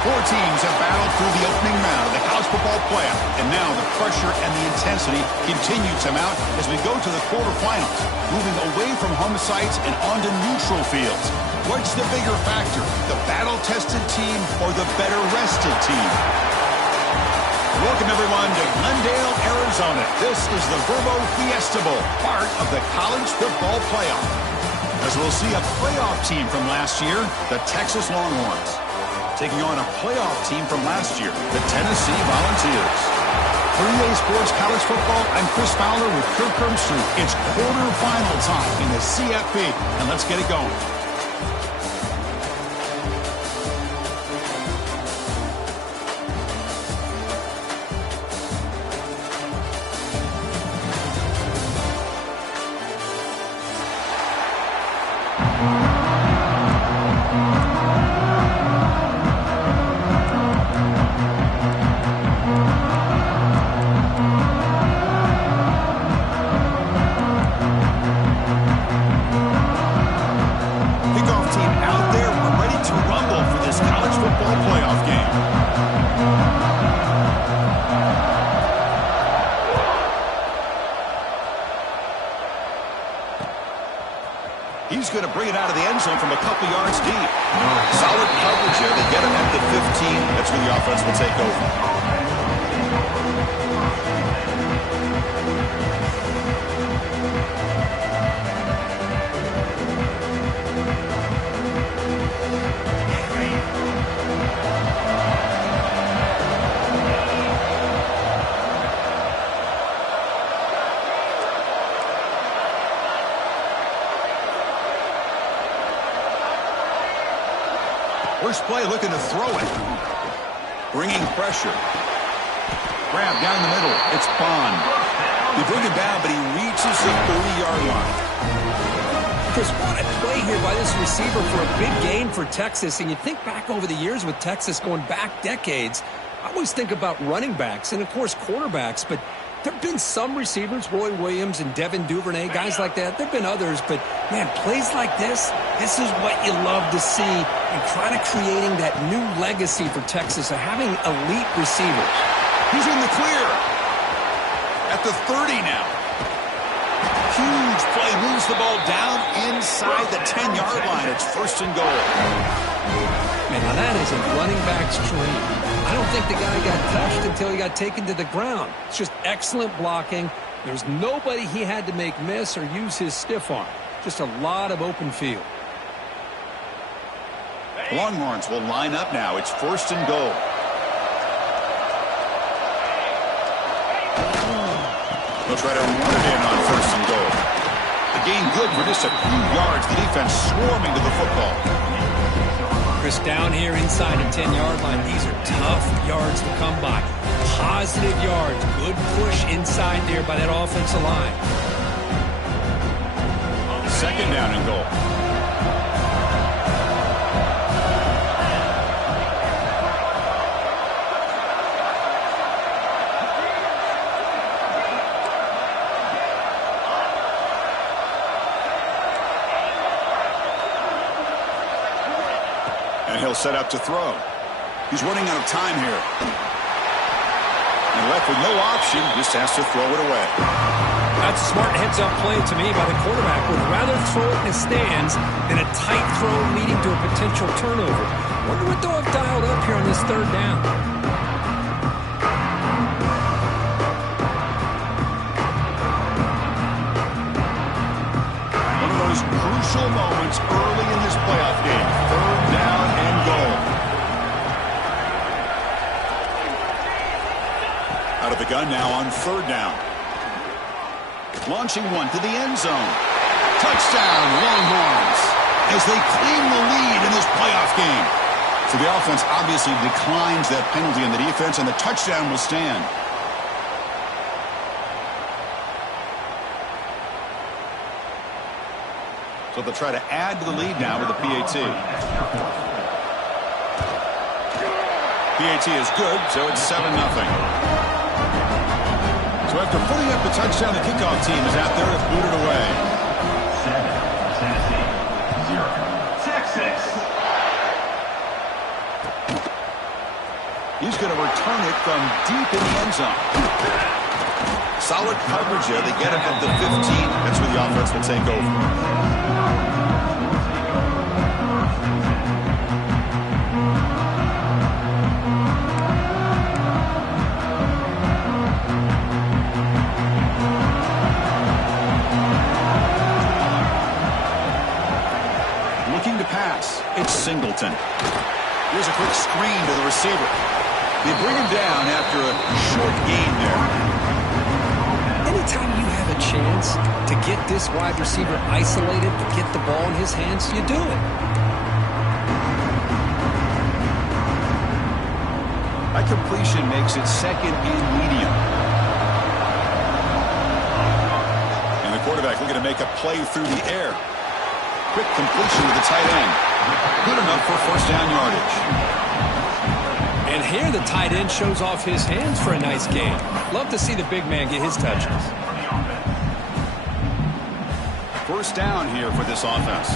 Four teams have battled through the opening round of the college football playoff, and now the pressure and the intensity continue to mount as we go to the quarterfinals, moving away from home sites and onto neutral fields. What's the bigger factor, the battle-tested team or the better-rested team? Welcome, everyone, to Glendale, Arizona. This is the Verbo Fiesta Bowl, part of the college football playoff. As we'll see a playoff team from last year, the Texas Longhorns, taking on a playoff team from last year, the Tennessee Volunteers. For EA Sports College Football, I'm Chris Fowler with Kirk Kermstreet. It's quarterfinal time in the CFB, and let's get it going. He's going to bring it out of the end zone from a couple yards deep. Solid coverage here. They get him at the 15. That's where the offense will take over. First play looking to throw it. Bringing pressure. Grab down the middle. It's Bond. They bring him down, but he reaches the 30-yard line. Chris, what a play here by this receiver for a big gain for Texas. And you think back over the years with Texas going back decades, I always think about running backs and, of course, quarterbacks. But there have been some receivers, Roy Williams and Devin Duvernay, guys like that. There have been others, but, man, plays like this is what you love to see and kind of creating that new legacy for Texas of having elite receivers. He's in the clear. At the 30 now. Huge play, moves the ball down inside the 10-yard line. It's first and goal. Man, now that is a running back's dream. I don't think the guy got touched until he got taken to the ground. It's just excellent blocking. There's nobody he had to make miss or use his stiff arm. Just a lot of open field. Longhorns will line up now. It's first and goal. They'll try to run it in on first and goal. The gain good for just a few yards. The defense swarming to the football. Chris, down here inside the 10-yard line, these are tough yards to come by. Positive yards. Good push inside there by that offensive line. Second down and goal. And he'll set up to throw. He's running out of time here. And left with no option, just has to throw it away. That's a smart heads-up play to me by the quarterback. Would rather throw it in the stands than a tight throw leading to a potential turnover. Wonder what they'll have dialed up here on this third down. One of those crucial moments early in this playoff game. Third down and goal. Out of the gun now on third down. Launching one to the end zone. Touchdown, Longhorns, as they claim the lead in this playoff game. So the offense obviously declines that penalty on the defense, and the touchdown will stand. So they'll try to add to the lead now with the PAT. PAT is good, so it's 7-0. So after putting up the touchdown, the kickoff team is out there to boot it away. 7, Tennessee. 0, Texas. He's going to return it from deep in the end zone. Solid coverage there. They get him at the 15. That's where the offense will take over. Looking to pass. It's Singleton. Here's a quick screen to the receiver. They bring him down after a short gain there. Anytime you have a chance to get this wide receiver isolated, to get the ball in his hands, you do it. That completion makes it second and medium. And the quarterback looking to make a play through the air. Quick completion to the tight end. Good enough for first down yardage. And here the tight end shows off his hands for a nice gain. Love to see the big man get his touches. First down here for this offense.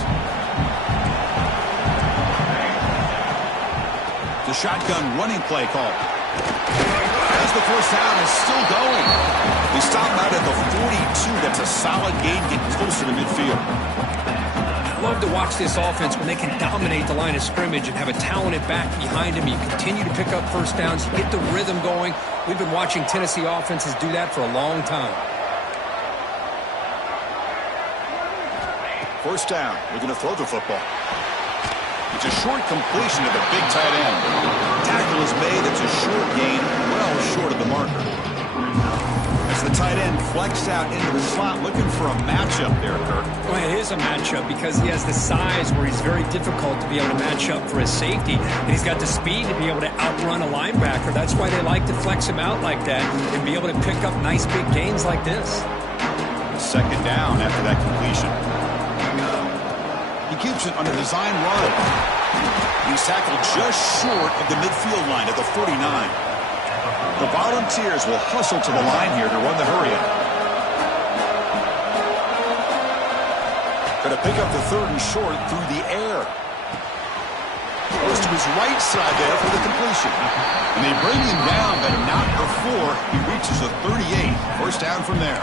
The shotgun running play call. As the first down is still going. They stop out at the 42. That's a solid gain, getting closer to midfield. Love to watch this offense when they can dominate the line of scrimmage and have a talented back behind him. You continue to pick up first downs, you get the rhythm going. We've been watching Tennessee offenses do that for a long time. First down, looking to throw the football. It's a short completion to the big tight end. Tackle is made, it's a short gain, well short of the marker. As the tight end flexed out into the slot, looking for a matchup there, Kirk. Well, it is a matchup because he has the size where he's very difficult to be able to match up for his safety. And he's got the speed to be able to outrun a linebacker. That's why they like to flex him out like that and be able to pick up nice big gains like this. Second down after that completion. He keeps it on a design run. He's tackled just short of the midfield line at the 49. The Volunteers will hustle to the line here to run the hurry-up. Going to pick up the third and short through the air. Goes to his right side there for the completion. And they bring him down, but not before he reaches the 38. First down from there.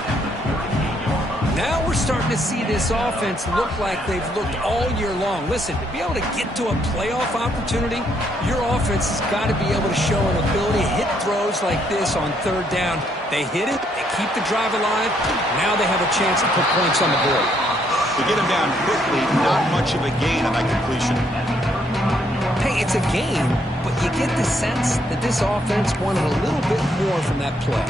Now we're starting to see this offense look like they've looked all year long. Listen, to be able to get to a playoff opportunity, your offense has got to be able to show an ability to hit throws like this on third down. They hit it, they keep the drive alive, now they have a chance to put points on the board. To get him down quickly, not much of a gain on that completion. Hey, it's a gain, but you get the sense that this offense wanted a little bit more from that play.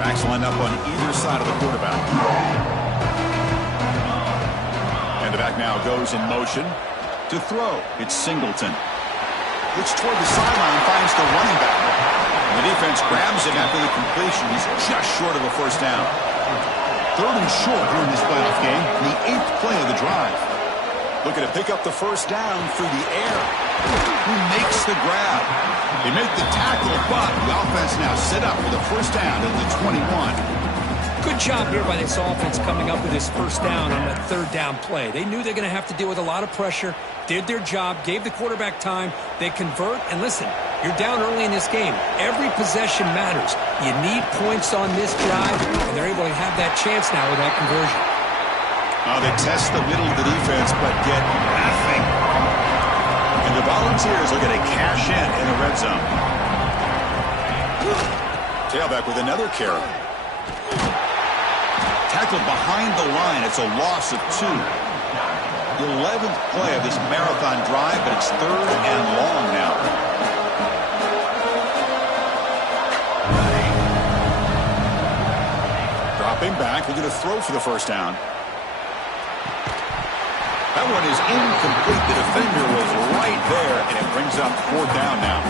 Backs line up on either side of the quarterback. And the back now goes in motion to throw. It's Singleton. Looks toward the sideline, finds the running back. And the defense grabs him after the completion. He's just short of a first down. Third and short here in this playoff game. The 8th play of the drive. Looking to pick up the first down through the air. Who makes the grab? They make the tackle, but the offense now set up for the first down at the 21. Good job here by this offense coming up with this first down on that third down play. They knew they're going to have to deal with a lot of pressure, did their job, gave the quarterback time, they convert, and listen, you're down early in this game. Every possession matters. You need points on this drive, and they're able to have that chance now with that conversion. They test the middle of the defense, but get nothing. And the Volunteers are going to cash in the red zone. Tailback with another carry. Tackled behind the line. It's a loss of 2. The 11th play of this marathon drive, but it's third and long now. Dropping back. We're going to throw for the first down. That one is incomplete. The defender was right there, and it brings up fourth down now.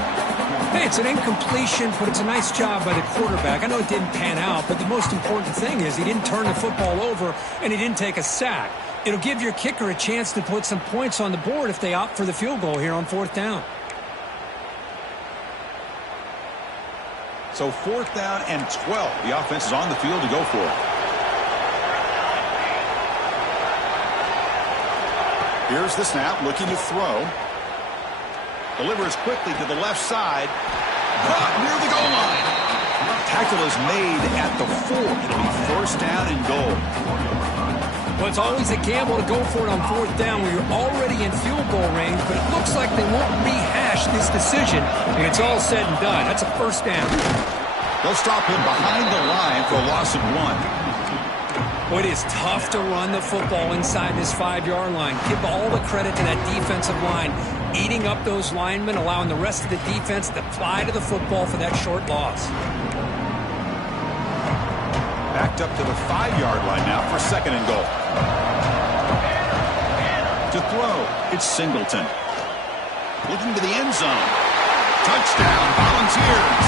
Hey, it's an incompletion, but it's a nice job by the quarterback. I know it didn't pan out, but the most important thing is he didn't turn the football over, and he didn't take a sack. It'll give your kicker a chance to put some points on the board if they opt for the field goal here on fourth down. So fourth down and 12. The offense is on the field to go for it. Here's the snap, looking to throw. Delivers quickly to the left side. Caught near the goal line. Tackle is made at the 4. It'll be first down and goal. Well, it's always a gamble to go for it on fourth down when you're already in field goal range, but it looks like they won't rehash this decision when it's all said and done. That's a first down. They'll stop him behind the line for a loss of 1. Well, it is tough to run the football inside this 5-yard line. Give all the credit to that defensive line, eating up those linemen, allowing the rest of the defense to fly to the football for that short loss. Backed up to the 5-yard line now for second and goal. To throw, it's Singleton. Looking to the end zone. Touchdown, Volunteers,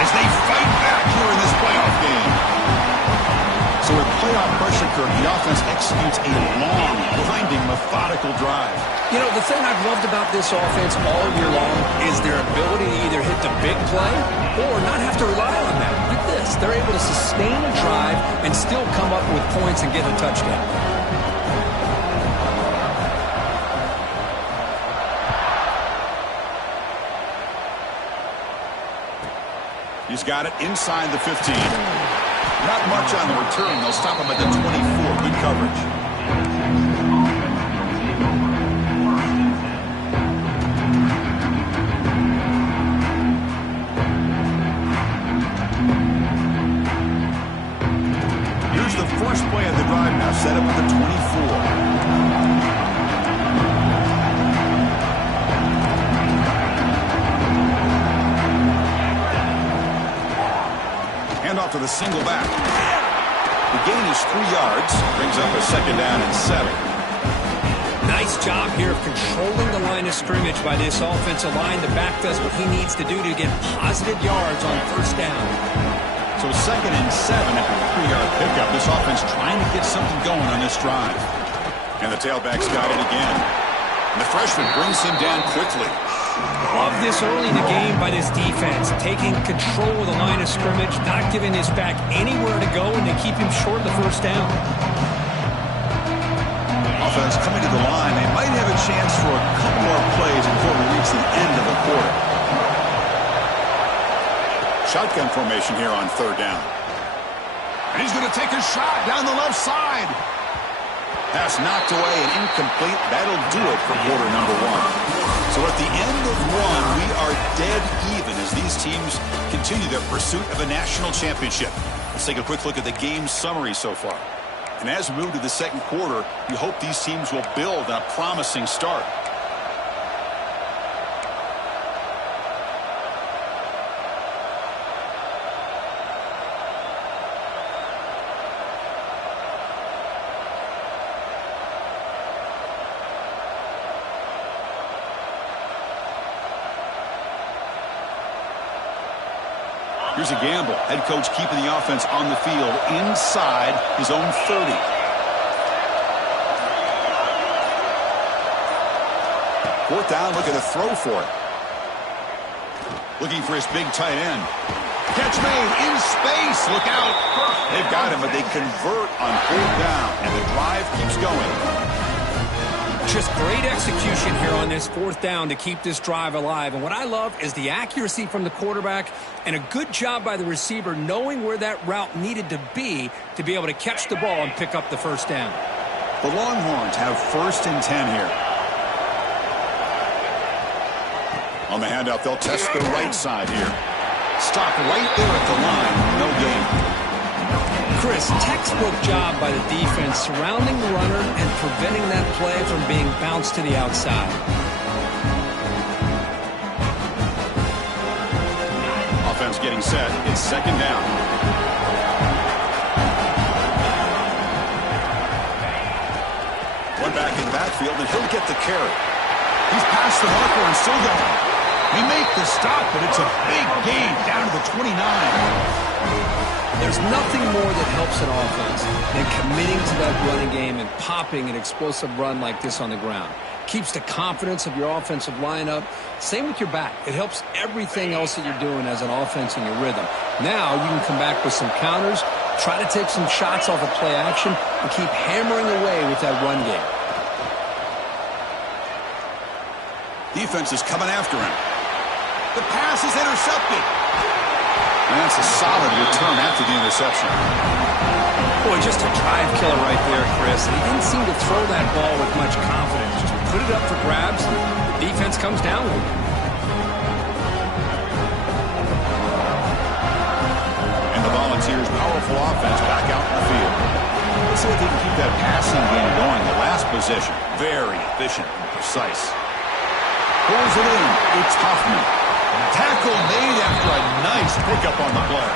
as they fight back here in this playoff game. So with playoff pressure curve, the offense executes a long, grinding, methodical drive. You know, the thing I've loved about this offense all year long is their ability to either hit the big play or not have to rely on that. Look at this. They're able to sustain a drive and still come up with points and get a touchdown. He's got it inside the 15. Not much on the return. They'll stop him at the 24. Good coverage. Here's the first play of the drive now. Set up at the 24. Off to the single back. The gain is 3 yards. Brings up a second down and 7. Nice job here of controlling the line of scrimmage by this offensive line. The back does what he needs to do to get positive yards on first down. So second and 7 after a 3-yard pickup. This offense trying to get something going on this drive. And the tailback's got it again. And the freshman brings him down quickly. Love this early in the game by this defense, taking control of the line of scrimmage, not giving this back anywhere to go, and they keep him short of the first down. Offense coming to the line. They might have a chance for a couple more plays before we reach the end of the quarter. Shotgun formation here on third down. And he's going to take a shot down the left side. Pass knocked away and incomplete. That'll do it for quarter number 1. So at the end of 1, we are dead even as these teams continue their pursuit of a national championship. Let's take a quick look at the game summary so far. And as we move to the second quarter, you hope these teams will build on a promising start. Here's a gamble. Head coach keeping the offense on the field inside his own 30. Fourth down, looking to throw for it. Looking for his big tight end. Catch made in space. Look out. They've got him, but they convert on fourth down, and the drive keeps going. Just great execution here on this fourth down to keep this drive alive. And what I love is the accuracy from the quarterback and a good job by the receiver knowing where that route needed to be able to catch the ball and pick up the first down. The Longhorns have first and 10 here. On the handout, they'll test the right side here. Stop right there at the line. No gain. Chris, textbook job by the defense surrounding the runner and preventing that play from being bounced to the outside. Offense getting set. It's second down. One back in the backfield, and he'll get the carry. He's past the marker and still going. They make the stop, but it's a big gain down to the 29. There's nothing more that helps an offense than committing to that running game and popping an explosive run like this on the ground. Keeps the confidence of your offensive lineup. Same with your back. It helps everything else that you're doing as an offense in your rhythm. Now you can come back with some counters, try to take some shots off of play action, and keep hammering away with that run game. Defense is coming after him. The pass is intercepted. And that's a solid return after the interception. Boy, just a drive killer right there, Chris. And he didn't seem to throw that ball with much confidence. Just put it up for grabs. The defense comes down with it. And the Volunteers' powerful offense back out in the field. Let's see if they can keep that passing game going. The last possession, very efficient and precise. Pulls it in. It's Huffman. Tackle made after a nice pickup on the play.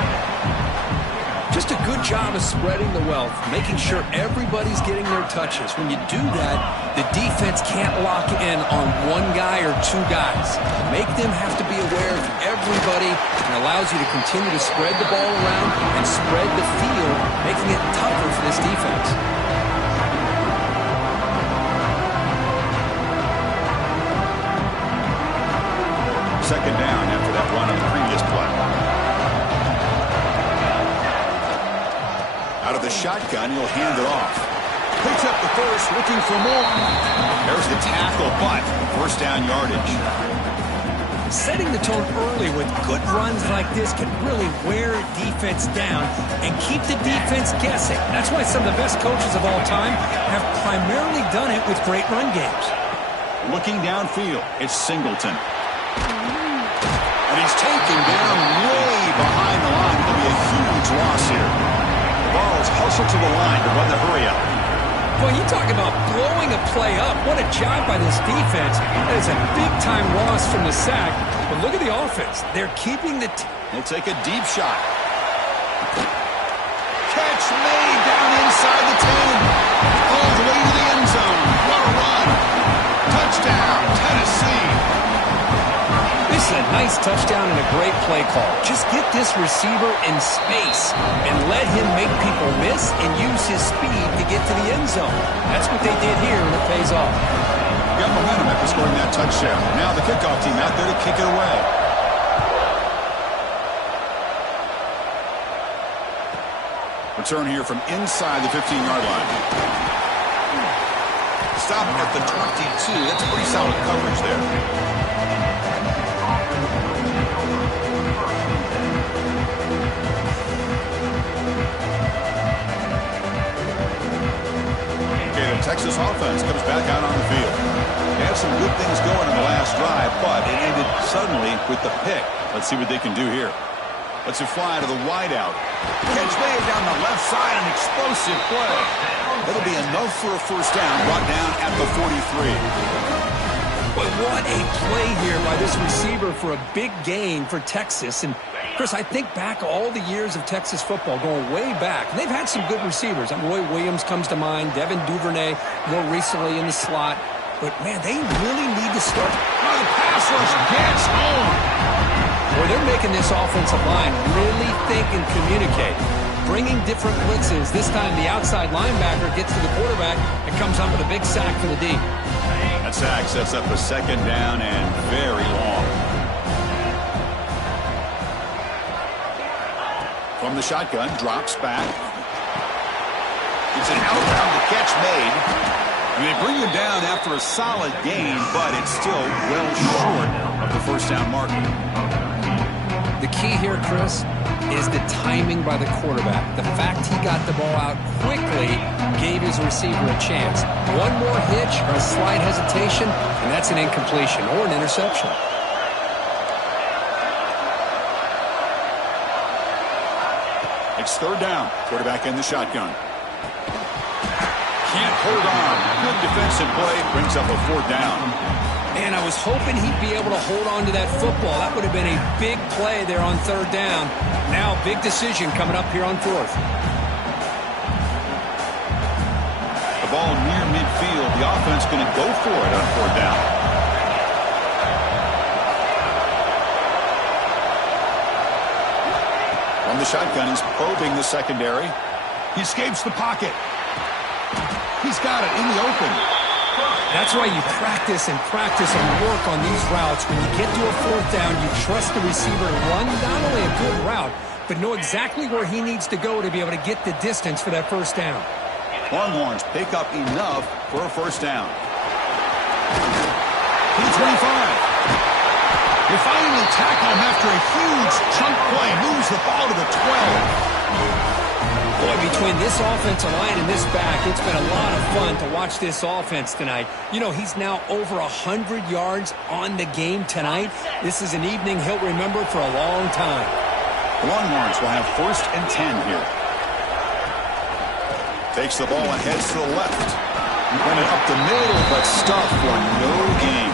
Just a good job of spreading the wealth, making sure everybody's getting their touches. When you do that, the defense can't lock in on one guy or two guys. Make them have to be aware of everybody, and allows you to continue to spread the ball around and spread the field, making it tougher for this defense. Second down after that run on the previous play. Out of the shotgun, he'll hand it off. Picks up the first, looking for more. There's the tackle, but first down yardage. Setting the tone early with good runs like this can really wear a defense down and keep the defense guessing. That's why some of the best coaches of all time have primarily done it with great run games. Looking downfield, it's Singleton. And he's taken down way behind the line. It'll be a huge loss here. The ball's hustled to the line to run the hurry up. Boy, you talk about blowing a play up. What a job by this defense. That is a big-time loss from the sack. But look at the offense. They're keeping the... He'll take a deep shot. Catch made down inside the 10. All the way to the end zone. What a run. Touchdown, Tennessee. This is a nice touchdown and a great play call. Just get this receiver in space and let him make people miss and use his speed to get to the end zone. That's what they did here, and it pays off. Got momentum after scoring that touchdown. Now the kickoff team out there to kick it away. Return here from inside the 15-yard line. Stop at the 22. That's a pretty solid coverage there. Texas offense comes back out on the field. They had some good things going in the last drive, but it ended suddenly with the pick. Let's see what they can do here. Let's it fly to the wideout. Catch made down the left side, an explosive play. It'll be enough for a first down, brought down at the 43. But what a play here by this receiver for a big gain for Texas. And Chris, I think back all the years of Texas football, going way back. And they've had some good receivers. Roy Williams comes to mind, Devin Duvernay more recently in the slot. But, man, they really need to start. Oh, the pass rush gets home. Boy, they're making this offensive line really think and communicate. Bringing different blitzes. This time the outside linebacker gets to the quarterback and comes up with a big sack for the D. That sack sets up a second down and very long. From the shotgun, drops back. It's an outbound to catch made. And they bring him down after a solid gain, but it's still well short of the first down marker. The key here, Chris, is the timing by the quarterback. The fact he got the ball out quickly gave his receiver a chance. One more hitch or a slight hesitation, and that's an incompletion or an interception. It's third down. Quarterback in the shotgun. Can't hold on. Good defensive play. Brings up a fourth down. Man, I was hoping he'd be able to hold on to that football. That would have been a big play there on third down. Now, big decision coming up here on fourth. The ball near midfield. The offense going to go for it on fourth down. From the shotgun, he's probing the secondary. He escapes the pocket. He's got it in the open. That's why you practice and work on these routes. When you get to a fourth down, you trust the receiver to run not only a good route, but know exactly where he needs to go to be able to get the distance for that first down. Longhorns pick up enough for a first down. To the 25. They finally tackle him after a huge chunk play. Moves the ball to the 12. Boy, between this offensive line and this back, it's been a lot of fun to watch this offense tonight. You know, he's now over 100 yards on the game tonight. This is an evening he'll remember for a long time. The Longhorns will have 1st and 10 here. Takes the ball and heads to the left. Went it up the middle, but stuffed for no gain.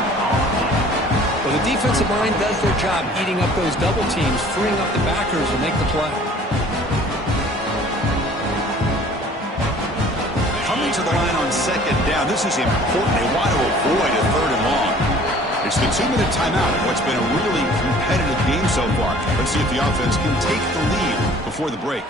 Well, the defensive line does their job eating up those double teams, freeing up the backers to make the play. Coming to the line on 2nd down. This is important. They want to avoid a 3rd and long. It's the 2-minute timeout in what's been a really competitive game so far. Let's see if the offense can take the lead before the break.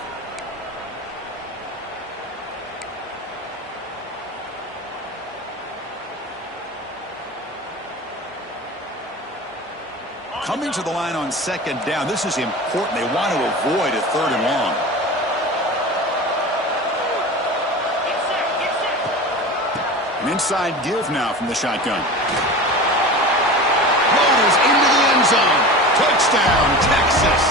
Coming to the line on 2nd down. This is important. They want to avoid a 3rd and long. An inside give now from the shotgun. Motors into the end zone. Touchdown, Texas.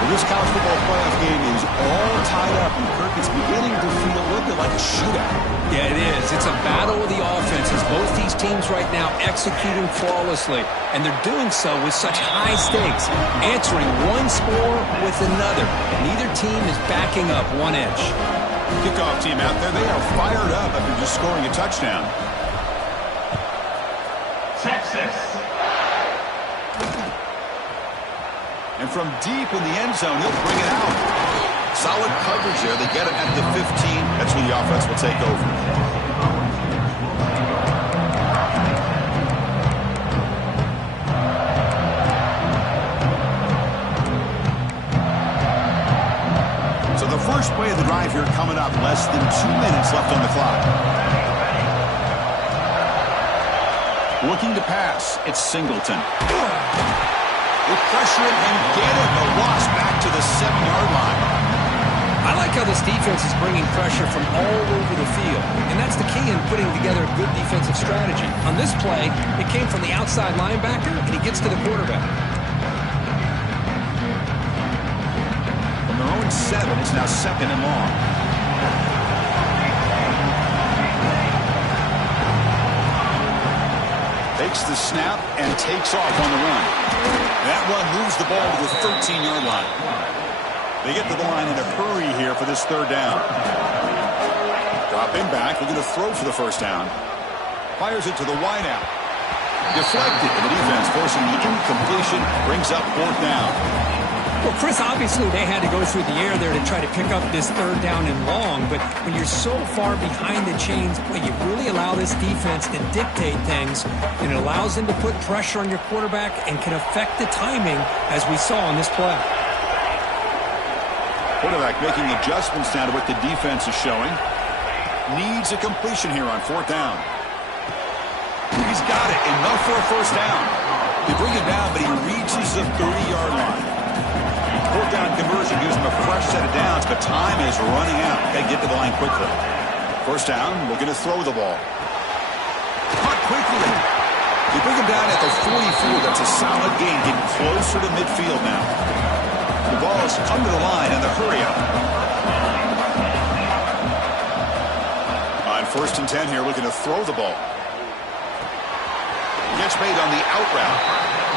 Well, this college football playoff game is all tied up, and Kirk is beginning to feel a little bit like a shootout. Yeah, it is. It's a battle of the offenses. Both these teams right now executing flawlessly, and they're doing so with such high stakes, answering one score with another. Neither team is backing up 1 inch. Kickoff team out there. They are fired up after just scoring a touchdown. Texas. And from deep in the end zone, he'll bring it out. Solid coverage there. They get it at the 15. That's when the offense will take over. So the first play of the drive here coming up. Less than 2 minutes left on the clock. Looking to pass. It's Singleton. They pressure it and get it. The loss back to the 7-yard line. I like how this defense is bringing pressure from all over the field, and that's the key in putting together a good defensive strategy. On this play, it came from the outside linebacker, and he gets to the quarterback. From their own 7, it's now 2nd and long. Takes the snap and takes off on the run. That one moves the ball to the 13-yard line. They get to the line in a hurry here for this 3rd down. Dropping back, looking to throw for the 1st down. Fires it to the wideout. Deflected, and the defense forcing the incompletion, brings up 4th down. Well, Chris, obviously they had to go through the air there to try to pick up this 3rd down and long, but when you're so far behind the chains, boy, you really allow this defense to dictate things, and it allows them to put pressure on your quarterback and can affect the timing, as we saw on this play. Quarterback making adjustments now to what the defense is showing. Needs a completion here on 4th down. He's got it. Enough for a 1st down. They bring it down, but he reaches the 30-yard line. 4th down conversion gives him a fresh set of downs, but time is running out. They get to the line quickly. 1st down, looking to throw the ball. Caught quickly. They bring him down at the 44. That's a solid gain, getting closer to midfield now. The ball has come to the line in the hurry-up. On 1st and 10 here, looking to throw the ball. Catch made on the out route.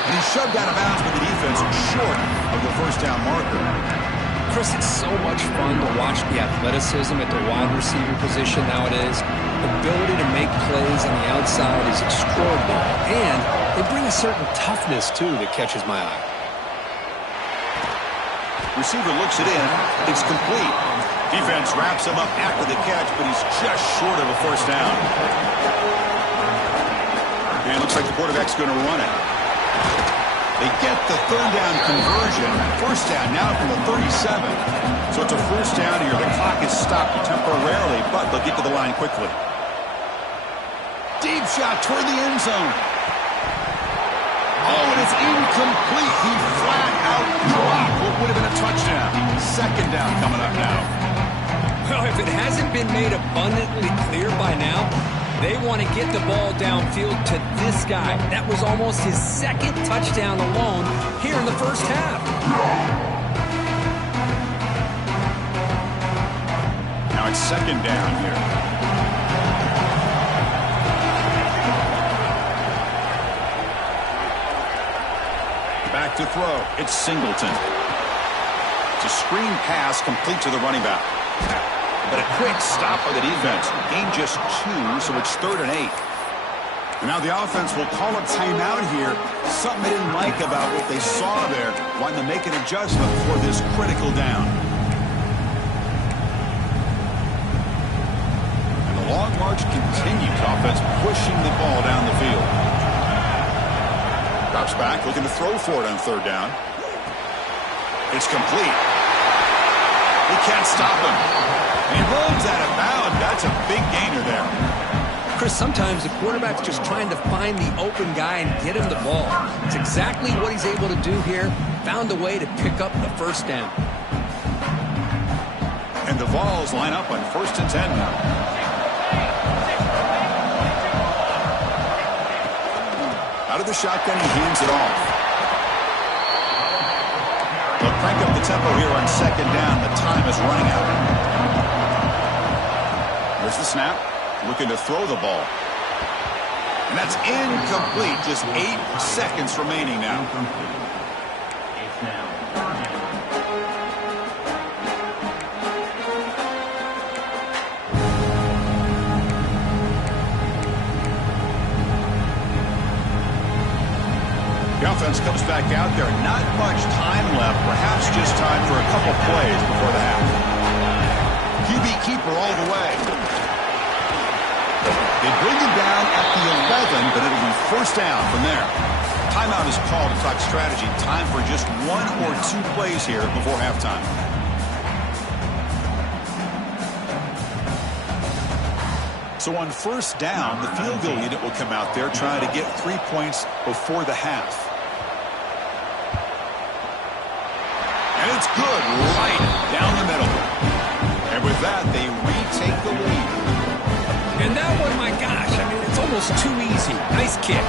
And he's shoved out of bounds, but the defense short of the 1st down marker. Chris, it's so much fun to watch the athleticism at the wide receiver position nowadays. The ability to make plays on the outside is extraordinary. And they bring a certain toughness, too, that catches my eye. Receiver looks it in. It's complete. Defense wraps him up after the catch, but he's just short of a 1st down. And it looks like the quarterback's going to run it. They get the 3rd down conversion. 1st down now from the 37. So it's a 1st down here. The clock is stopped temporarily, but they'll get to the line quickly. Deep shot toward the end zone. Oh, and it's incomplete. He flat out dropped what would have been a touchdown. 2nd down coming up now. Well, if it hasn't been made abundantly clear by now, They want to get the ball downfield to this guy. That was almost his second touchdown alone here in the first half. Now it's second down here. Back to throw. It's Singleton. It's a screen pass complete to the running back. But a quick stop by the defense. Gain just 2, so it's 3rd and 8. And now the offense will call a timeout here. Something they didn't like about what they saw there. Wanting to make an adjustment for this critical down. And the long march continues. Offense pushing the ball down the field. Drops back, looking to throw for it on 3rd down. It's complete. He can't stop him. And he rolls out of bounds. That's a big gainer there. Chris, sometimes the quarterback's just trying to find the open guy and get him the ball. It's exactly what he's able to do here. Found a way to pick up the first down. And the Vols line up on 1st and 10 now. Out of the shotgun, he hands it off. They'll crank up the tempo here on 2nd down. The time is running out. There's the snap. Looking to throw the ball. And that's incomplete. Just 8 seconds remaining now. The offense comes back out there. Not much time left. Perhaps just time for a couple plays before the half. QB keeper all the way. They bring him down at the 11, but it'll be 1st down from there. Timeout is called to talk strategy. Time for just 1 or 2 plays here before halftime. So on 1st down, the field goal unit will come out there trying to get 3 points before the half. And it's good, right down the middle. And with that, they retake the lead. And that one, my gosh, I mean, it's almost too easy. Nice kick.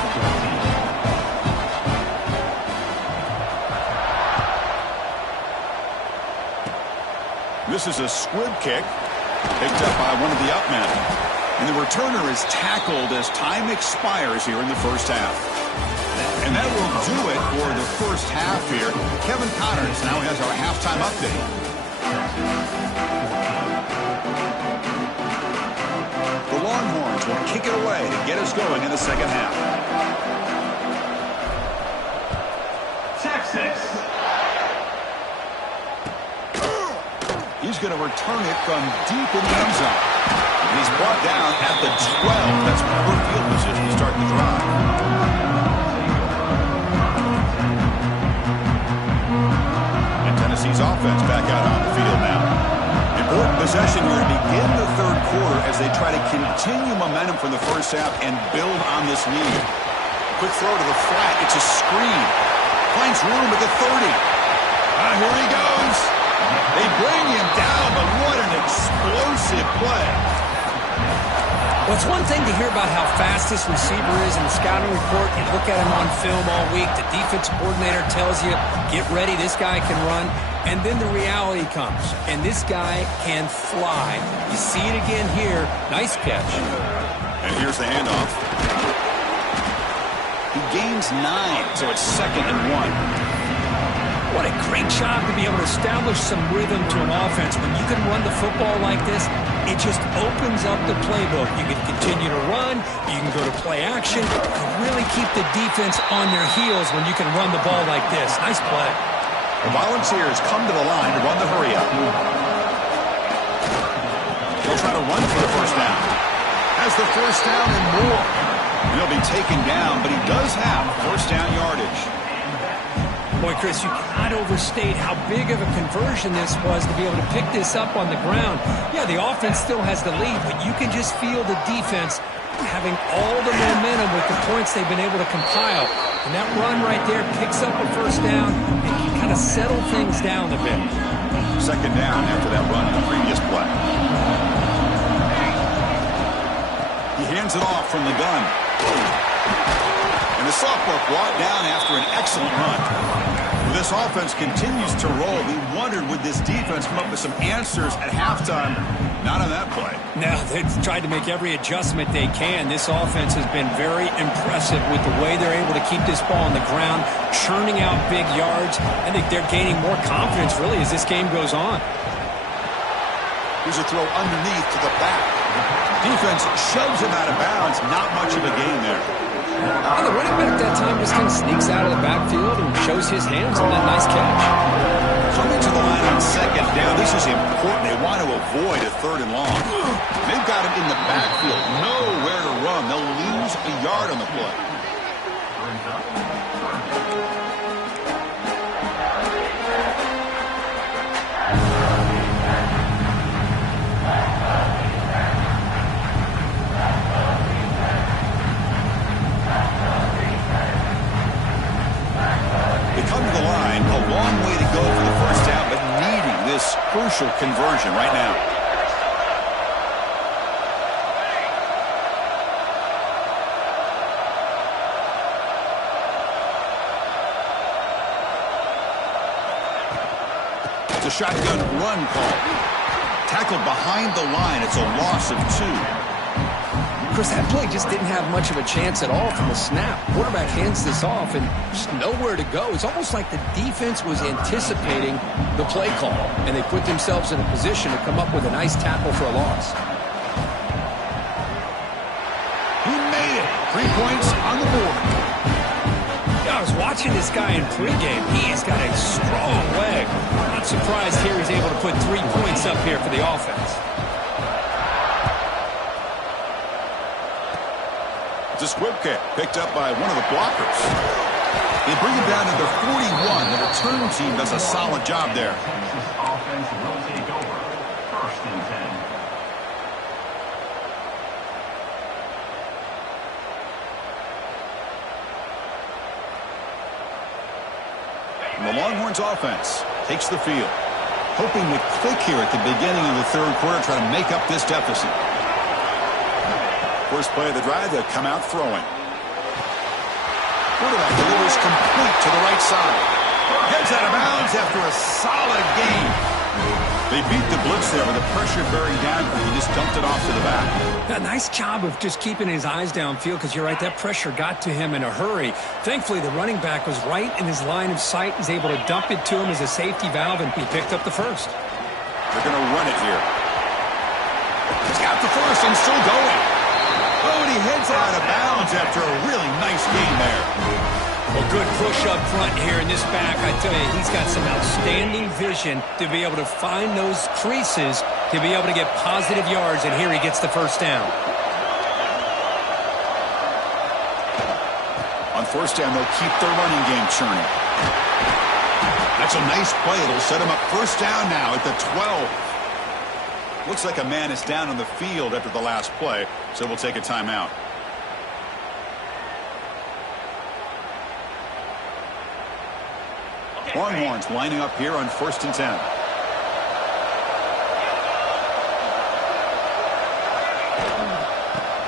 This is a squib kick picked up by one of the up men. And the returner is tackled as time expires here in the first half. And that will do it for the first half here. Kevin Connors now has our halftime update. The Longhorns will kick it away to get us going in the second half. Texas. He's going to return it from deep in the end zone. And he's brought down at the 12. That's poor field position to start the drive. And Tennessee's offense back out on the field now. Important possession here to begin the 3rd quarter as they try to continue momentum from the first half and build on this lead. Quick throw to the flat. It's a screen. Finds room at the 30. Here he goes. They bring him down, but what an explosive play. Well, it's one thing to hear about how fast this receiver is in the scouting report. You look at him on film all week. The defense coordinator tells you, get ready, this guy can run. And then the reality comes, and this guy can fly. You see it again here. Nice catch. And here's the handoff. He gains 9, so it's 2nd and 1. What a great job to be able to establish some rhythm to an offense. When you can run the football like this, it just opens up the playbook. You can continue to run. You can go to play action. You really keep the defense on their heels when you can run the ball like this. Nice play. The Volunteers come to the line to run the hurry-up. They'll try to run for the first down. Has the first down and more. And he'll be taken down, but he does have first down yardage. Boy, Chris, you cannot overstate how big of a conversion this was to be able to pick this up on the ground. Yeah, the offense still has the lead, but you can just feel the defense having all the momentum with the points they've been able to compile. And that run right there picks up a first down and can kind of settle things down a bit. Second down after that run in the previous play. You Hands it off from the gun. And the softball brought down after an excellent run. This offense continues to roll. We wondered, would this defense come up with some answers at halftime? Not on that play. No, they've tried to make every adjustment they can. This offense has been very impressive with the way they're able to keep this ball on the ground, churning out big yards. I think they're gaining more confidence, really, as this game goes on. Here's a throw underneath to the back. Defense shoves him out of bounds. Not much of a gain there. And the running back that time just kind of sneaks out of the backfield and shows his hands on that nice catch. Coming to the line on second down. This is important. They want to avoid a third and long. They've got him in the backfield. Nowhere to run. They'll lose a yard on the play. Crucial conversion right now. It's a shotgun run call. Tackled behind the line. It's a loss of 2. Chris, that play just didn't have much of a chance at all from the snap. Quarterback hands this off and just nowhere to go. It's almost like the defense was anticipating the play call, and they put themselves in a position to come up with a nice tackle for a loss. He made it. 3 points on the board. Yeah, I was watching this guy in pregame. He has got a strong leg. Not surprised here he's able to put 3 points up here for the offense. It's a squib kick picked up by one of the blockers. They bring it down to the 41. The return team does a solid job there. Offense will take over. 1st and 10. The Longhorns offense takes the field, hoping to click here at the beginning of the third quarter, try to make up this deficit. First play of the drive, they'll come out throwing. Quarterback delivers complete to the right side. Gets out of bounds after a solid gain. They beat the blitz there with the pressure bearing down. He just dumped it off to the back. A nice job of just keeping his eyes downfield, because you're right, that pressure got to him in a hurry. Thankfully, the running back was right in his line of sight. He's able to dump it to him as a safety valve, and he picked up the first. They're going to run it here. He's got the first and still going. Oh, and he heads out of bounds after a really nice gain there. Well, good push up front here in this back. I tell you, he's got some outstanding vision to be able to find those creases, to be able to get positive yards, and here he gets the first down. On first down, they'll keep their running game churning. That's a nice play. It'll set him up first down now at the 12. Looks like a man is down on the field after the last play, so we'll take a timeout. Longhorns lining up here on 1st and 10.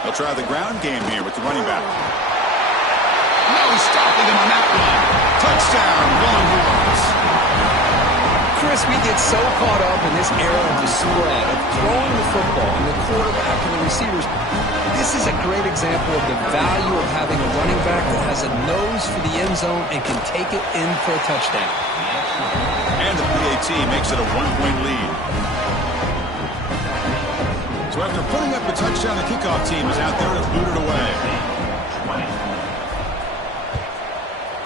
They'll try the ground game here with the running back. No stopping him on that one. Touchdown, Longhorns. Chris, we get so caught up in this era of the spread, of throwing the football, and the quarterback and the receivers. This is a great example of the value of having a running back that has a nose for the end zone and can take it in for a touchdown. And the PAT makes it a 1-point lead. So after putting up a touchdown, the kickoff team is out there to boot it away.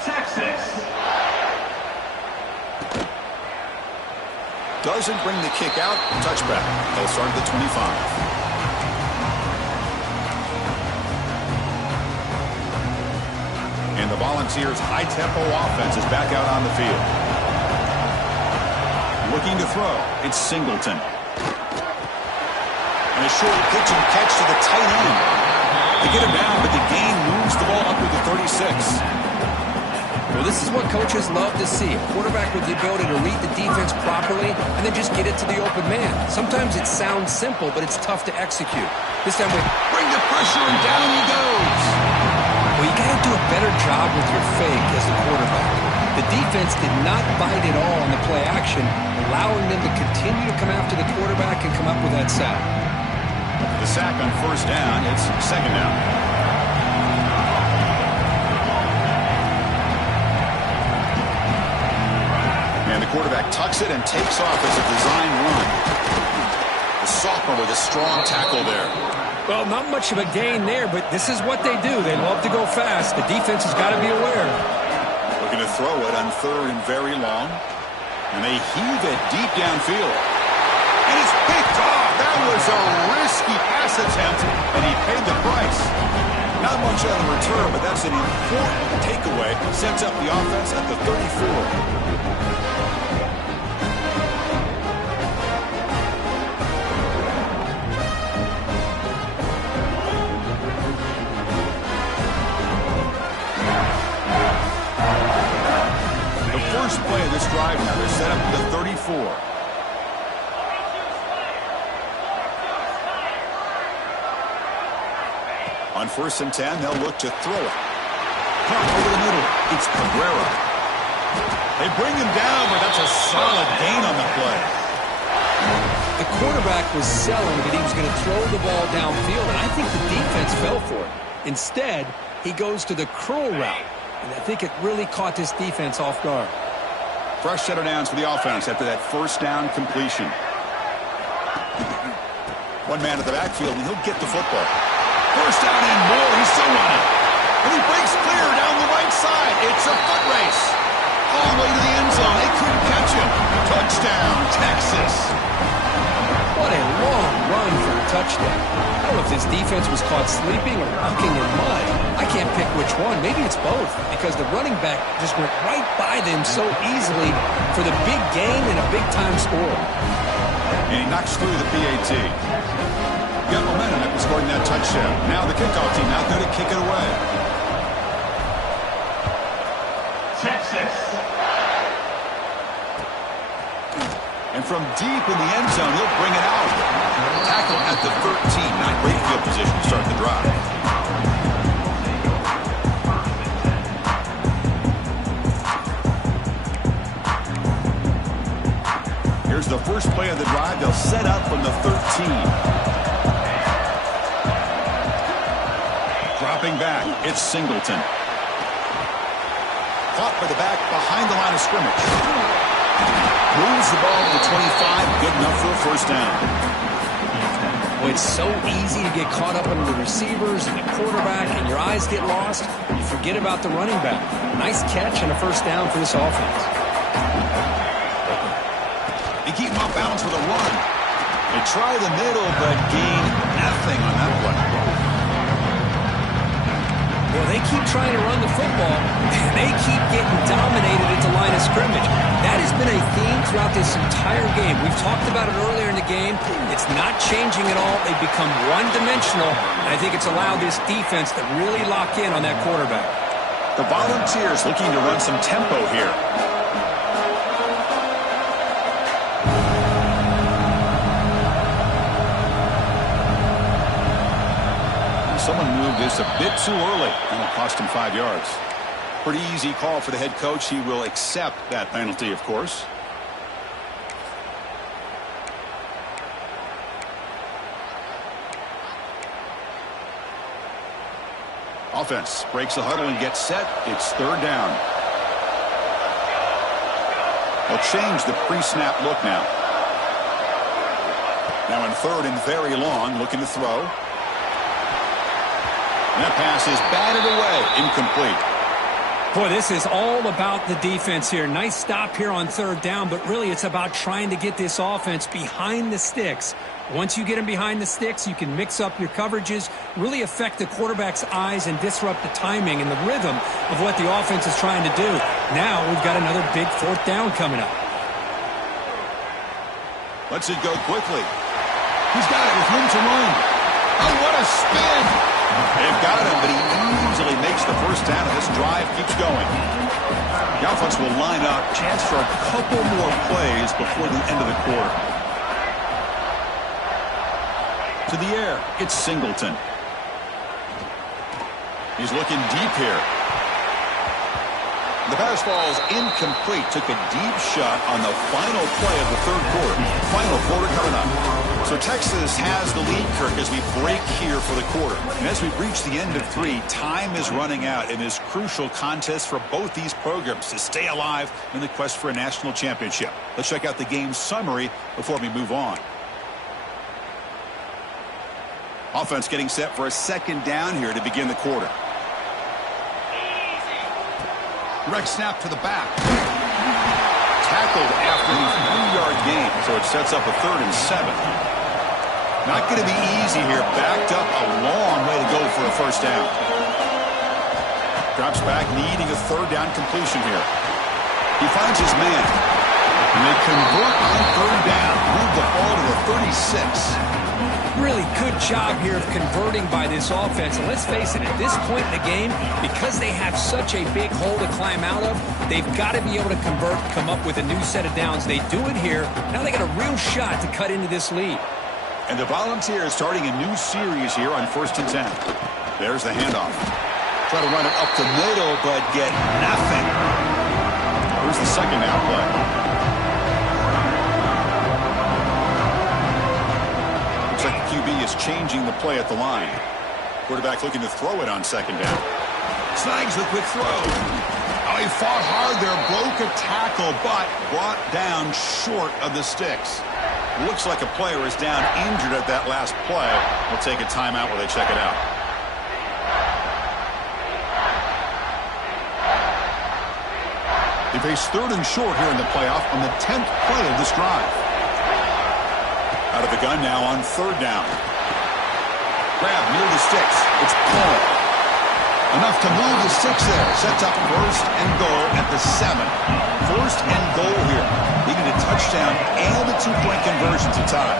Texas. Doesn't bring the kick out. Touchback. They'll start at the 25. And the Volunteers' high-tempo offense is back out on the field. Looking to throw. It's Singleton. And a short pitch and catch to the tight end. They get him down, but the gain moves the ball up to the 36. Well, this is what coaches love to see. A quarterback with the ability to read the defense properly and then just get it to the open man. Sometimes it sounds simple, but it's tough to execute. This time we bring the pressure, and down he goes. Well, you got to do a better job with your fake as a quarterback. The defense did not bite at all on the play action, allowing them to continue to come after the quarterback and come up with that sack. The sack on first down, it's second down. And the quarterback tucks it and takes off as a design run. The sophomore with a strong tackle there. Well, not much of a gain there, but this is what they do. They love to go fast. The defense has got to be aware. Looking to throw it on third and very long. And they heave it deep downfield. And it's picked off. That was a risky pass attempt, and he paid the price. Not much out of the return, but that's an important takeaway. Sets up the offense at the 34. First play of this drive now. They're set up at the 34. On first and 10, they'll look to throw it. Pump over the middle. It's Pereira. They bring him down, but that's a solid gain on the play. The quarterback was selling that he was going to throw the ball downfield, and I think the defense fell for it. Instead, he goes to the curl route, and I think it really caught this defense off guard. Fresh set of downs for the offense after that first down completion. One man at the backfield, and he'll get the football. First down and more. He's still running. And he breaks clear down the right side. It's a foot race. All the way to the end zone. They couldn't catch him. Touchdown, Texas. What a long run for a touchdown. I don't know if this defense was caught sleeping or walking in mud. I can't pick which one. Maybe it's both, because the running back just went right by them so easily for the big gain and a big-time score. And he knocks through the PAT. Got momentum after scoring that touchdown. Now the kickoff team out there to kick it away. Texas. And from deep in the end zone, he'll bring it out. Tackle at the 13. Not great field position to start the drive. Here's the first play of the drive. They'll set up from the 13. Dropping back, it's Singleton. Caught by the back behind the line of scrimmage. Moves the ball to the 25. Good enough for a first down. Well, it's so easy to get caught up under the receivers and the quarterback, and your eyes get lost. You forget about the running back. Nice catch and a first down for this offense. They keep him off balance with a run. They try the middle, but gain nothing on that one. Well, they keep trying to run the football, and they keep getting dominated at the line of scrimmage. That has been a theme throughout this entire game. We've talked about it earlier in the game. It's not changing at all. They've become one-dimensional, and I think it's allowed this defense to really lock in on that quarterback. The Volunteers looking to run some tempo here. Someone moved this a bit too early, and it cost him 5 yards. Pretty easy call for the head coach. He will accept that penalty, of course. Offense breaks the huddle and gets set. It's third down. They'll change the pre-snap look now. Now in third and very long, looking to throw. That pass is batted away, incomplete. Boy, this is all about the defense here. Nice stop here on third down, but really it's about trying to get this offense behind the sticks. Once you get them behind the sticks, you can mix up your coverages, really affect the quarterback's eyes and disrupt the timing and the rhythm of what the offense is trying to do. Now we've got another big fourth down coming up. Lets it go quickly. He's got it with room to run. Oh, what a spin! They've got him, but he easily makes the first down, and this drive keeps going. The offense will line up. Chance for a couple more plays before the end of the quarter. To the air, it's Singleton. He's looking deep here. The pass falls incomplete. Took a deep shot on the final play of the third quarter. Final quarter coming up. So Texas has the lead, Kirk, as we break here for the quarter. And as we reach the end of 3, time is running out in this crucial contest for both these programs to stay alive in the quest for a national championship. Let's check out the game summary before we move on. Offense getting set for a second down here to begin the quarter. Direct snap to the back. Tackled after the 3-yard gain, so it sets up a 3rd and 7. Not going to be easy here. Backed up a long way to go for a first down. Drops back, needing a 3rd down completion here. He finds his man. And they convert on 3rd down. Move the ball to the 36. Really good job here of converting by this offense. And let's face it, at this point in the game, because they have such a big hole to climb out of, they've got to be able to convert, come up with a new set of downs. They do it here. Now they got a real shot to cut into this lead. And the Volunteers starting a new series here on 1st and 10. There's the handoff. Try to run it up the middle, but get nothing. Here's the second down play. QB is changing the play at the line. Quarterback looking to throw it on 2nd down. Snags the quick throw. Oh, he fought hard there, broke a tackle, but brought down short of the sticks. Looks like a player is down injured at that last play. We'll take a timeout while they check it out. They face 3rd and short here in the playoff on the 10th play of this drive. Out of the gun now on 3rd down. Grab near the sticks. It's Paul. Enough to move the sticks there. Sets up 1st and goal at the 7. 1st and goal here. Needing a touchdown and a 2-point conversion to tie.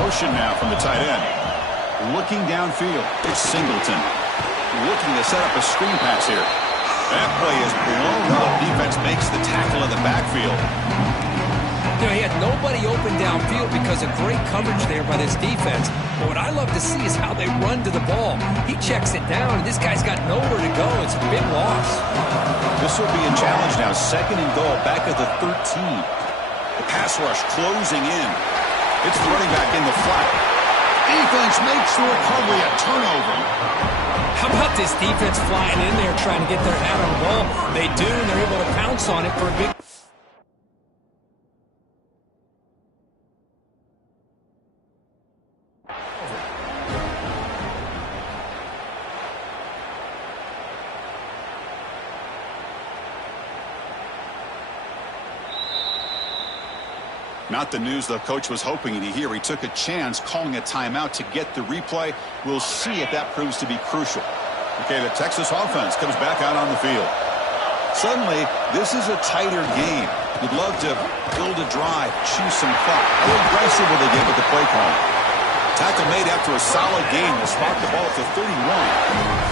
Motion now from the tight end. Looking downfield. It's Singleton. Looking to set up a screen pass here. That play is blown up. Defense makes the tackle in the backfield. You know, he had nobody open downfield because of great coverage there by this defense. But what I love to see is how they run to the ball. He checks it down, and this guy's got nowhere to go. It's a big loss. This will be a challenge now. 2nd and goal, back at the 13. The pass rush closing in. It's the running back in the flat. Defense makes the recovery, a turnover. How about this defense flying in there trying to get their hat on the ball? They do, and they're able to pounce on it for a big... Not the news the coach was hoping to hear. He took a chance calling a timeout to get the replay. We'll see if that proves to be crucial. Okay, the Texas offense comes back out on the field. Suddenly, this is a tighter game. You'd love to build a drive, choose some clock. How aggressive will they get with the play call? Tackle made after a solid game. Will spot the ball at the 31.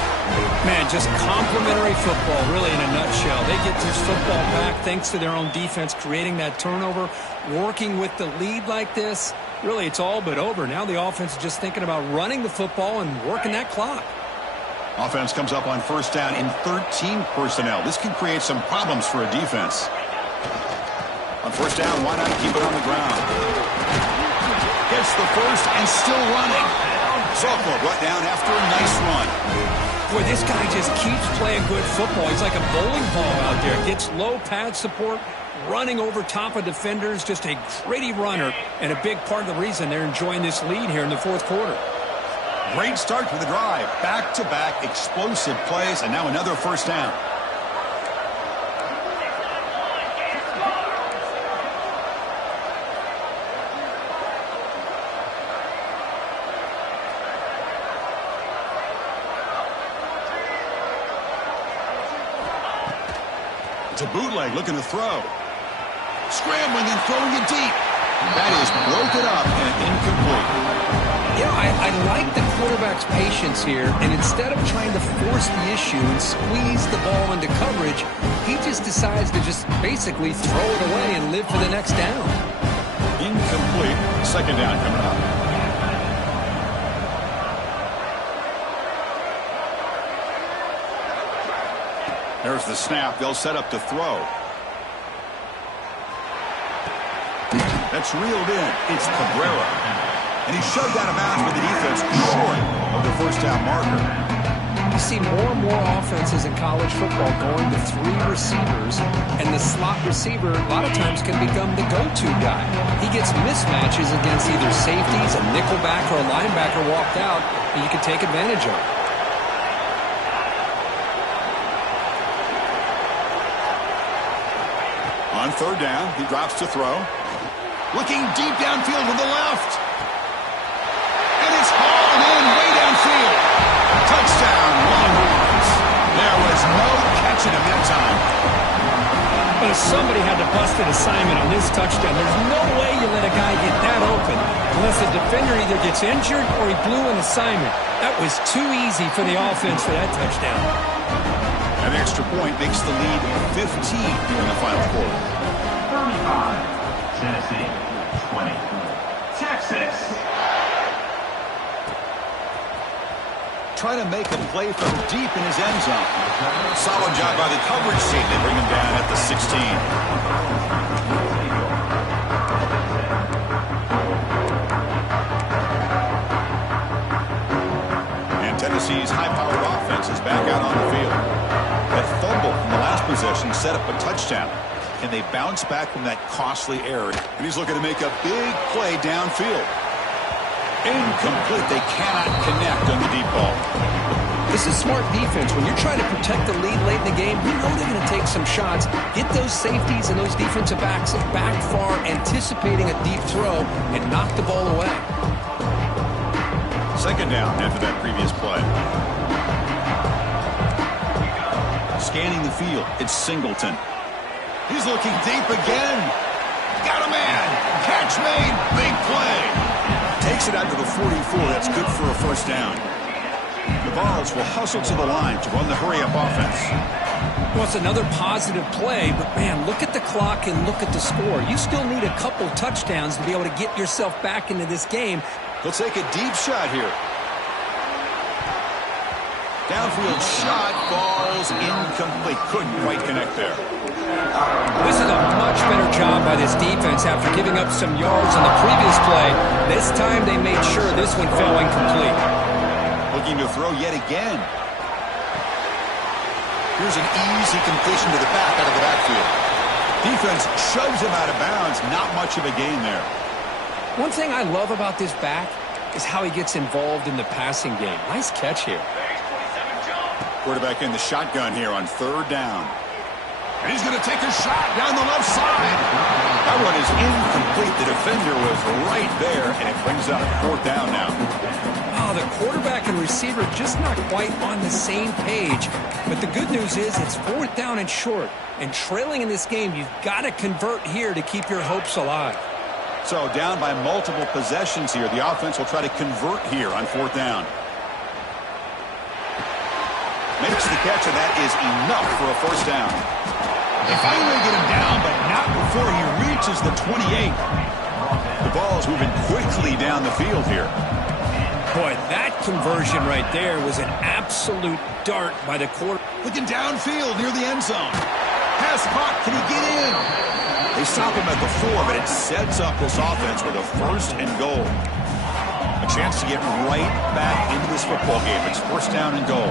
Man, just complimentary football, really, in a nutshell. They get this football back thanks to their own defense, creating that turnover, working with the lead like this. Really, it's all but over. Now the offense is just thinking about running the football and working that clock. Offense comes up on 1st down in 13 personnel. This can create some problems for a defense. On 1st down, why not keep it on the ground? Gets the first and still running. Sophomore brought down after a nice run. Boy, this guy just keeps playing good football. He's like a bowling ball out there. Gets low pad support, running over top of defenders. Just a gritty runner, and a big part of the reason they're enjoying this lead here in the 4th quarter. Great start to the drive. Back-to-back explosive plays, and now another 1st down. It's a bootleg looking to throw. Scrambling and throwing it deep. That is broken up and incomplete. Yeah, I like the quarterback's patience here, and instead of trying to force the issue and squeeze the ball into coverage, he just decides to just basically throw it away and live for the next down. Incomplete. Second down coming up. There's the snap. They'll set up to throw. That's reeled in. It's Cabrera. And he shoved out of bounds with the defense short of the first down marker. You see more and more offenses in college football going to 3 receivers, and the slot receiver a lot of times can become the go-to guy. He gets mismatches against either safeties, a nickelback, or a linebacker walked out, and you can take advantage of it. On third down, he drops to throw. Looking deep downfield with the left. And it's hauled in way downfield. Touchdown, Longhorns. There was no catching him that time. But if somebody had to bust an assignment on this touchdown, there's no way you let a guy get that open unless the defender either gets injured or he blew an assignment. That was too easy for the offense for that touchdown. An extra point makes the lead 15 in the final quarter. 35. Tennessee, 20. Texas. Trying to make a play from deep in his end zone. Solid job by the coverage team. They bring him down at the 16. And Tennessee's high-powered offense is back out on the field. That fumble from the last possession set up a touchdown. Can they bounce back from that costly error? And he's looking to make a big play downfield. Incomplete. They cannot connect on the deep ball. This is smart defense. When you're trying to protect the lead late in the game, you know they're going to take some shots, get those safeties and those defensive backs back far, anticipating a deep throw, and knock the ball away. Second down after that previous play. Scanning the field, it's Singleton. He's looking deep again. Got a man. Catch made. Big play. Takes it out to the 44. That's good for a first down. The Vols will hustle to the line to run the hurry-up offense. Well, it's another positive play, but, man, look at the clock and look at the score. You still need a couple touchdowns to be able to get yourself back into this game. He'll take a deep shot here. Downfield shot falls incomplete. Couldn't quite connect there. This is a much better job by this defense after giving up some yards on the previous play. This time they made sure this one fell incomplete. Looking to throw yet again. Here's an easy completion to the back out of the backfield. Defense shoves him out of bounds. Not much of a gain there. One thing I love about this back is how he gets involved in the passing game. Nice catch here. Quarterback in the shotgun here on third down. And he's going to take a shot down the left side. That one is incomplete. The defender was right there, and it brings up fourth down now. Oh, the quarterback and receiver just not quite on the same page. But the good news is it's fourth down and short. And trailing in this game, you've got to convert here to keep your hopes alive. So down by multiple possessions here. The offense will try to convert here on fourth down. Makes the catch, and that is enough for a first down. They finally get him down, but not before he reaches the 28. The ball's moving quickly down the field here. Boy, that conversion right there was an absolute dart by the quarter. Looking downfield near the end zone. Pass caught. Can he get in? They stop him at the 4, but it sets up this offense with a first and goal. A chance to get right back into this football game. It's first down and goal.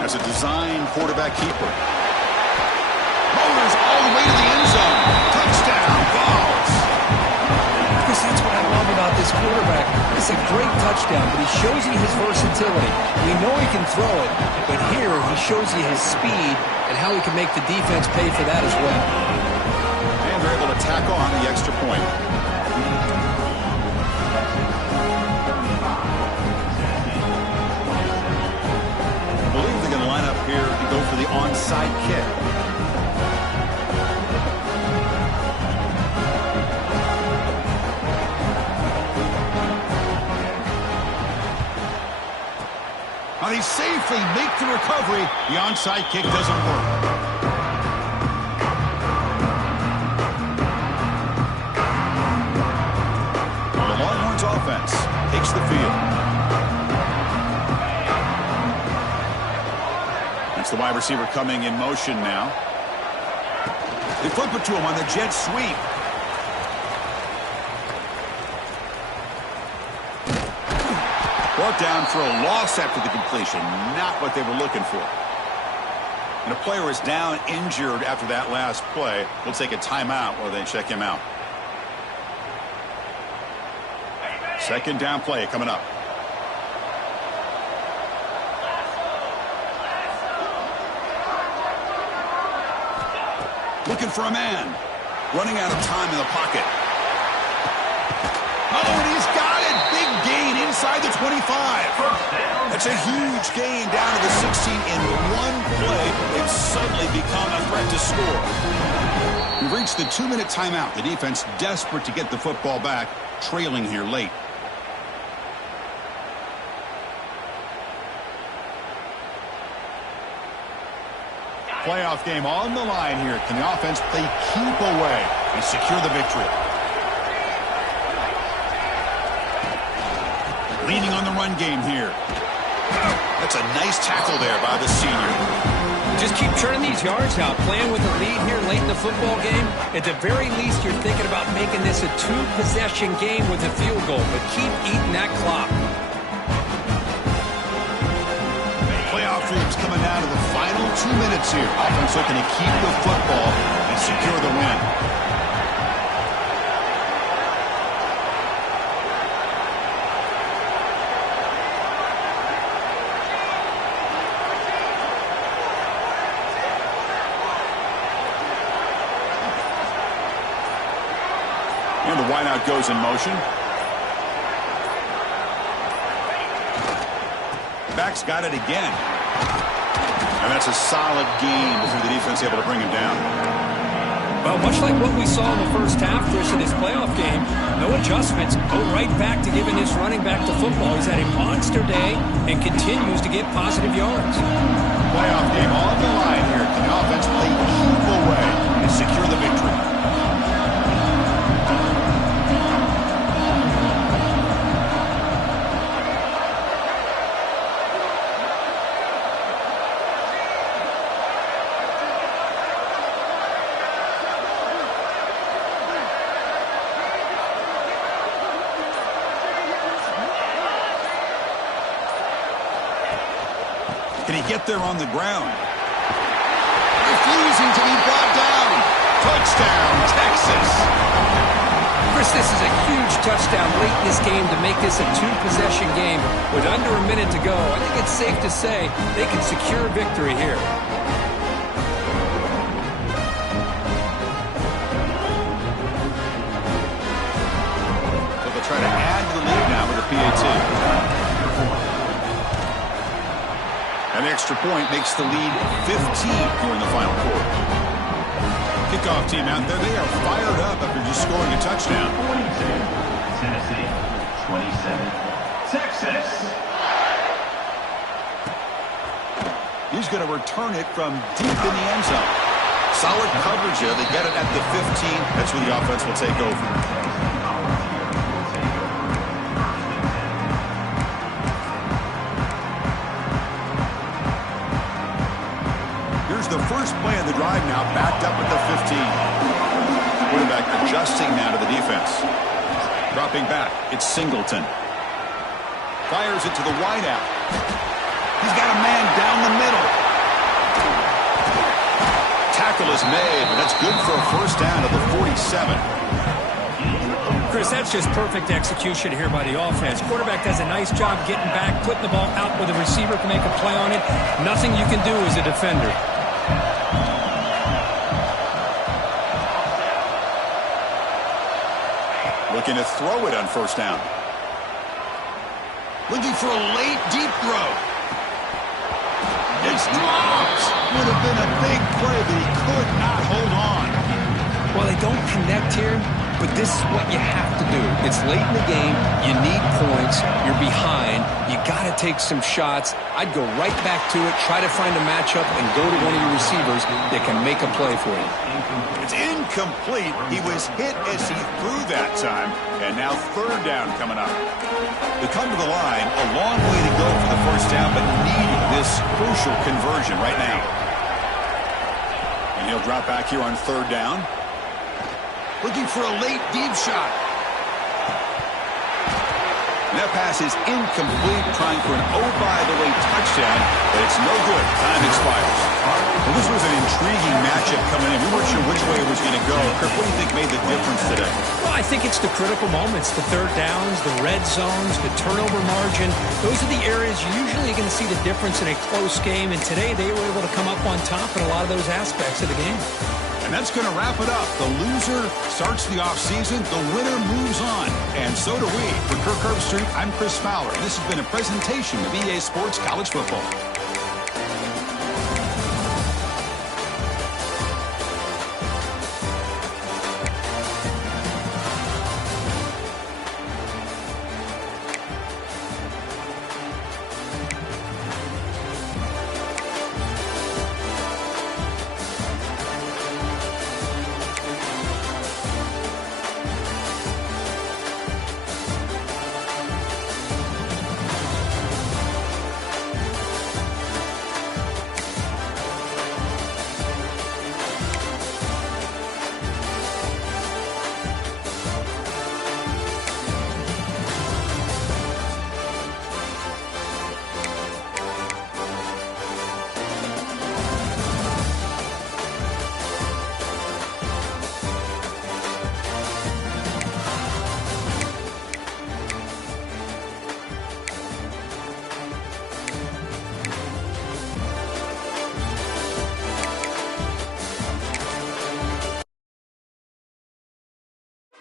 As a design quarterback keeper. Motors all the way to the end zone. Touchdown, Vols. Because that's what I love about this quarterback. It's a great touchdown, but he shows you his versatility. We know he can throw it, but here he shows you his speed and how he can make the defense pay for that as well. And they're able to tack on the extra point. Line up here to go for the onside kick. Now they safely make the recovery. The onside kick doesn't work. The Longhorns offense takes the field. That's the wide receiver coming in motion now. They flip it to him on the jet sweep. Brought down for a loss after the completion. Not what they were looking for. And a player is down injured after that last play. We'll take a timeout while they check him out. Second down play coming up. Looking for a man. Running out of time in the pocket. Oh, and he's got it. Big gain inside the 25. That's a huge gain down to the 16 in one play. They've suddenly become a threat to score. We've reached the 2-minute timeout. The defense desperate to get the football back, trailing here late. Playoff game on the line here. Can the offense play keep away and secure the victory? Leaning on the run game here. That's a nice tackle there by the senior. Just keep churning these yards out. Playing with a lead here late in the football game. At the very least, you're thinking about making this a 2-possession game with a field goal. But keep eating that clock. Playoff dreams coming down to the final 2 minutes here. Offense looking to keep the football and secure the win. And the wideout goes in motion. Back's got it again. And that's a solid gain before the defense able to bring him down. Well, much like what we saw in the first half, Chris, in this playoff game, no adjustments. Go right back to giving his running back to football. He's had a monster day and continues to get positive yards. Playoff game on the line here. Can the offense play keep away and secure the victory? Can he get there on the ground? Refusing to be brought down. Touchdown, Texas. Chris, this is a huge touchdown late in this game to make this a 2-possession game with under a minute to go. I think it's safe to say they can secure victory here. So they'll try to add to the lead now with a PAT. And the extra point makes the lead 15 here in the final quarter. Kickoff team out there, they are fired up after just scoring a touchdown. 42, Tennessee, 27, Texas. He's going to return it from deep in the end zone. Solid coverage here. They get it at the 15. That's where the offense will take over. The first play of the drive now backed up at the 15. Quarterback adjusting now to the defense. Dropping back, it's Singleton. Fires it to the wideout. He's got a man down the middle. Tackle is made, but that's good for a first down at the 47. Chris, that's just perfect execution here by the offense. Quarterback does a nice job getting back, putting the ball out where the receiver can make a play on it. Nothing you can do as a defender. Looking to throw it on first down. Looking for a late, deep throw. It's dropped. Would have been a big play, but he could not hold on. Well, they don't connect here. but this is what you have to do. It's late in the game. You need points. You're behind. You got to take some shots. I'd go right back to it, try to find a matchup, and go to one of your receivers that can make a play for you. It's incomplete. He was hit as he threw that time, and now third down coming up. They come to the line, a long way to go for the first down, but needing this crucial conversion right now. And he'll drop back here on third down. Looking for a late deep shot. And that pass is incomplete, trying for an oh-by-the-way touchdown, but it's no good. Time expires. Well, this was an intriguing matchup coming in. We weren't sure which way it was going to go. Kirk, what do you think made the difference today? Well, I think it's the critical moments, the third downs, the red zones, the turnover margin. Those are the areas you're usually going to see the difference in a close game, and today they were able to come up on top in a lot of those aspects of the game. And that's going to wrap it up. The loser starts the offseason. The winner moves on. And so do we. For Kirk Herbstreit, I'm Chris Fowler. This has been a presentation of EA Sports College Football.